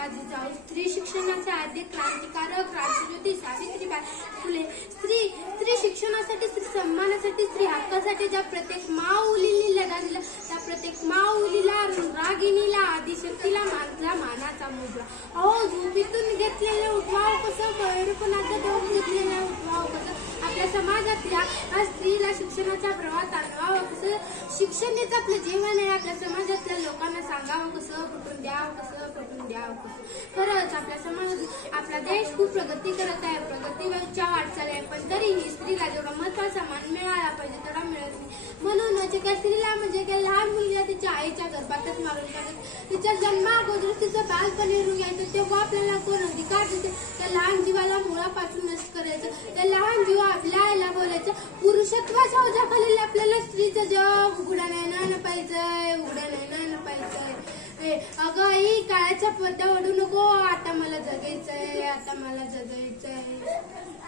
माता जिजाऊ, स्त्री शिक्षणाचे आद्य क्रांतिकारक क्रांतिज्योती सावित्रीबाई फुले, स्त्री शिक्षणासाठी, स्त्री सन्मानासाठी, स्त्री हक्कासाठी ज्या प्रत्येक माऊलींनी लढा दिला, त्या प्रत्येक माऊलीला, रागिणीला, आदिशक्तीला माझा मानाचा मुजरा. अहो, झोपेतून घेतलेले उठवाव कसं, बहिरपणाचं देऊन घेतलेलं उठवाव कसं, आपल्या समाजातल्या स्त्रीला शिक्षणाच्या प्रवाहात आणवावं कसं, शिक्षण हेच आपलं जीवन आहे. आपल्या समाजातल्या लोकांना सांगावं कसं, पटवून द्यावं कसं, पटवून द्यावं कसं. खरंच आपल्या समाज, आपला देश खूप प्रगती करत आहे, प्रगतीच्या वाटचाल आहे, पण तरीही स्त्रीला जेवढा महत्वाचा मान मिळाला पाहिजे तेवढा मिळत नाही. म्हणून एका स्त्रीला म्हणजे काही लहान मुलीला तिच्या आईच्या गर्भातच मारून टाकत, तिच्या जन्माअगोदर तिचं बालपण निरून घ्यायचं, तेव्हा आपल्याला कोण अधिकार देते त्या लहान जीवाला मुळापासून नष्ट करायचं, त्या लहान जीवा आपल्या आईला बोलायचं. पुरुषत्वाच्या ओझ्याखाली आपल्याला स्त्रीचं जग उघडा नाही पाहिजे, उघडा नाही पाहिजे. अगं आई, काळाच्या पडद्या ओढू नको, आता मला जगायचंय, आता मला जगायचंय,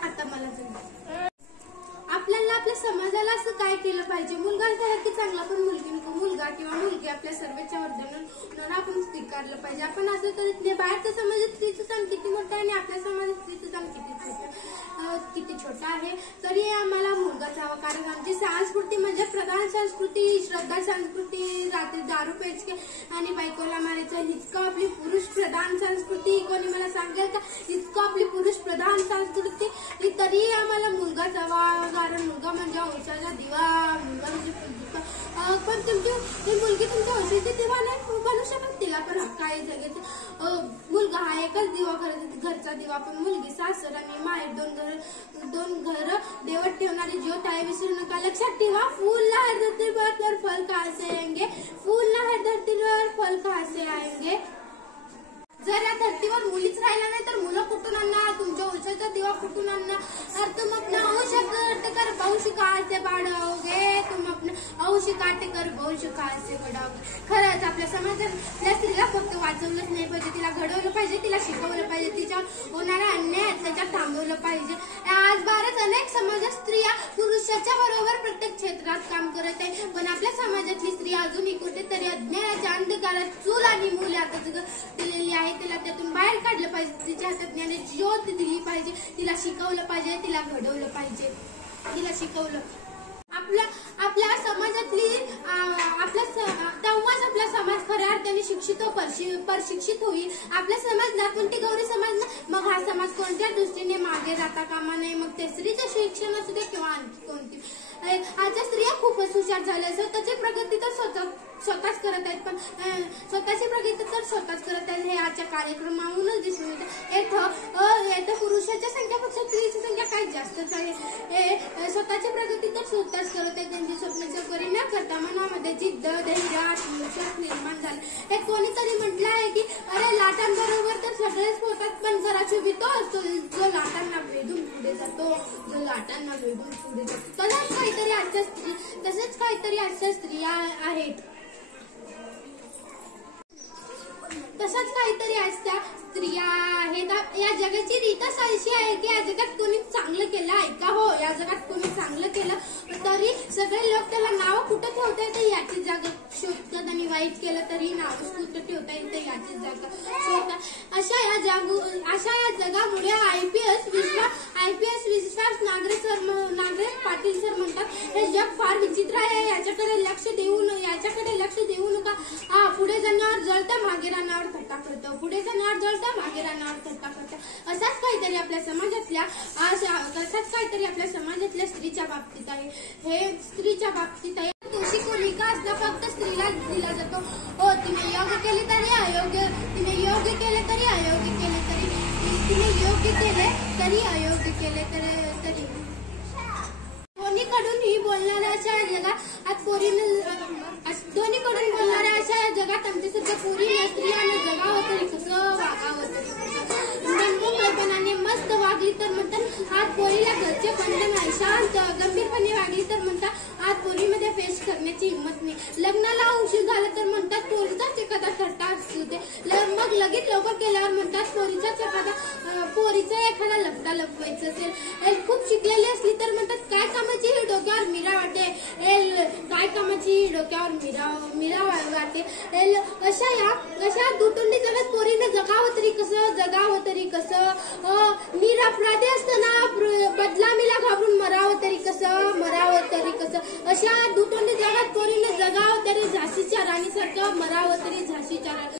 आता मला जगायचंय. आपल्याला आपल्या समाजाला असं काय केलं पाहिजे, मुलगा झाला की चांगला, पण मुलगी नको, मुलगा किंवा मुलगी आपल्या सर्वेच्या वर्धन आपण स्वीकारलं पाहिजे. आपण असं करीत नाही. बाहेरच्या समाजात स्त्रीचं स्थान किती मोठं आहे आणि आपल्या समाजात स्त्रीचं स्थान किती छोटं आहे, तरी आम्हाला मुलगाच हवा. कारण आमची संस्कृती म्हणजे प्रधान संस्कृती, श्रद्धा संस्कृती, रात्री दारू प्यायची आणि बायकोला मारायचं, इतकं आपली पुरुष प्रधान संस्कृती. कोणी मला सांगेल का इतकं आपली पुरुष प्रधान संस्कृती, तरी आम्हाला मुलगाच हवा. कारण मुलगा म्हणजे वंशाचा दिवा, मुलगा म्हणजे पण तुमची मुलगी तुमच्या वंशाची दिवा नाही बनू शकत, तिला पण हक्क आहे जगायचं. मुलगा हा एकच दिवा, घरचा दिवा, पण मुलगी सासर आणि माहेर दोन घर देवत ठेवणारी ज्योत आहे, विसरू नका. लक्षात ठेवा, फूल ना है धरती पर फल कहां से आएंगे, फूल ना है धरती पर फल कहां से आएंगे. जर या धरतीवर मुलीच राहिला नाही तर मुलं कुठून आणणार, तुमच्या वंशाचा दिवा कुठून आणणार. तुम अपना अंश काटकर वंश कहां से बढ़ाओगे, तुम अपना अंश काटकर वंश कहां से बढ़ाओगे. खरंच आपल्या समाजातल्या स्त्रीला फक्त वाचवलंच नाही पाहिजे, तिला घडवलं पाहिजे, तिला शिकवलं पाहिजे, तिच्यावर होणारा अन्याय अत्याचार थांबवलं पाहिजे. आज भारत अनेक समाजात स्त्रिया पुरुषाच्या बरोबर प्रत्येक क्षेत्रात काम करत आहे, पण आपल्या समाजातली स्त्री अजूनही कुठेतरी अज्ञानाच्या अंधकारात चूल आणि मूल दिलेली आहे. तिला त्यातून बाहेर काढलं पाहिजे, तिच्या हातात ज्ञानाची ज्योत दिली पाहिजे, तिला शिकवलं पाहिजे, तिला घडवलं पाहिजे, तिला शिकवलं. आपल्या समाजातली तेव्हाच आपला समाज खऱ्या अर्थाने शिक्षित व प्रशिक्षित होईल. आपला समाज नागवंटी गौरी समाज, मग हा समाज कोणत्या दृष्टीने मागे जाता कामा नये. मग ते स्त्रीचं शिक्षण असू दे किंवा आणखी कोणती. आजच्या स्त्रिया खूपच हुशार झाल्या, स्वतःची प्रगती तर स्वतःच करत आहेत, पण स्वतःची प्रगती तर स्वतःच करत आहेत. हे आजच्या कार्यक्रमाहूनच दिसून येतं. पुरुषाच्या संख्यापेक्षा स्त्रीची संख्या काही जास्तच आहे. हे स्वतःची प्रगती तर स्वतःच करत आहेत, त्यांची स्वप्नाचा परिणाम करता मनामध्ये जिद्द, धैर्य, आत्मविश्वास निर्माण झाला. हे कोणीतरी म्हटलं आहे की अरे लाटांबरोबर तर सगळेच होतात, पण जरा चुबितो असतो जो लाटांना वेधून पुढे जातो, जो लाटांना वेधून पुढे जातो. तसंच काहीतरी आजच्या स्त्रिया आहेत, तसंच काहीतरी आजच्या स्त्रिया आहेत. या जगाची रीतच अशी आहे की या जगात कोणी चांगलं केलं आहे का, हो या जगात कोणी चांगलं केलं तरी सगळे लोक त्याला नाव कुठं ठेवता येते याची जागा शोधतात, आणि वाईट केलं तरी नाव कुठं ठेवता येते याची जागा शोधतात. अशा या जगामुळे आयपीएस विश्वास नागरेश पाटील सर म्हणतात, हे जग फार विचित्र आहे, याच्याकडे लक्ष देऊ नका. पुढे जाण्यावर जळतं, मागे राहण्यावर थट्टा करतं, पुढे जाण्यावर जळतं, मागे राहण्यावर थट्टा करतं. असाच काहीतरी आपल्या समाजातल्या स्त्रीच्या बाबतीत आहे. हे स्त्रीच्या बाबतीत आहे. दोषी कोणी का असला फक्त स्त्रीला दिला जातो. हो, तिने योग्य केले तरी अयोग्य, तिने योग्य केले तरी अयोग्य केले तरी, तिने योग्य केले तरी अयोग्य केले तरी. दोन्हीकडून बोलणाऱ्या अशा जगात आज दोन्हीकडून बोलणाऱ्या अशा जगात आमच्यासारख्या पोरीला स्त्रियांना जगावं तरी कसं, वागावं तरी मनमोकळेपणाने मस्त वागली तर म्हणतात आज पोरीला घरचे बंधन आहे, शांत गंभीरपणे वागली तर म्हणतात आज पोरीमध्ये फेस करण्याची हिंमत नाही. लग्नाला उशीर झाला तर म्हणतात पोरीचाच एखादा थट्टा असू दे, मग लगेच लवकर केल्यावर म्हणतात पोरीचा एखादा लफडा लपवायचं असेल. खूप शिकलेली असली तर म्हणतात काय कामाची ही डोक्यावर मिरा वाटे, काय कामाची डोक्यावर मिरा वाटे. अशा दुटुंडी जगात पोरीने जगावं तरी तरी कसं, निरपराधी असताना बदनामीला घाबरून मरावं तरी कसं, अशा दुतोंडी जगात पोरीने जगावं तरी झाशीच्या राणीसारखं, मरावं तरी झाशीच्या राणी.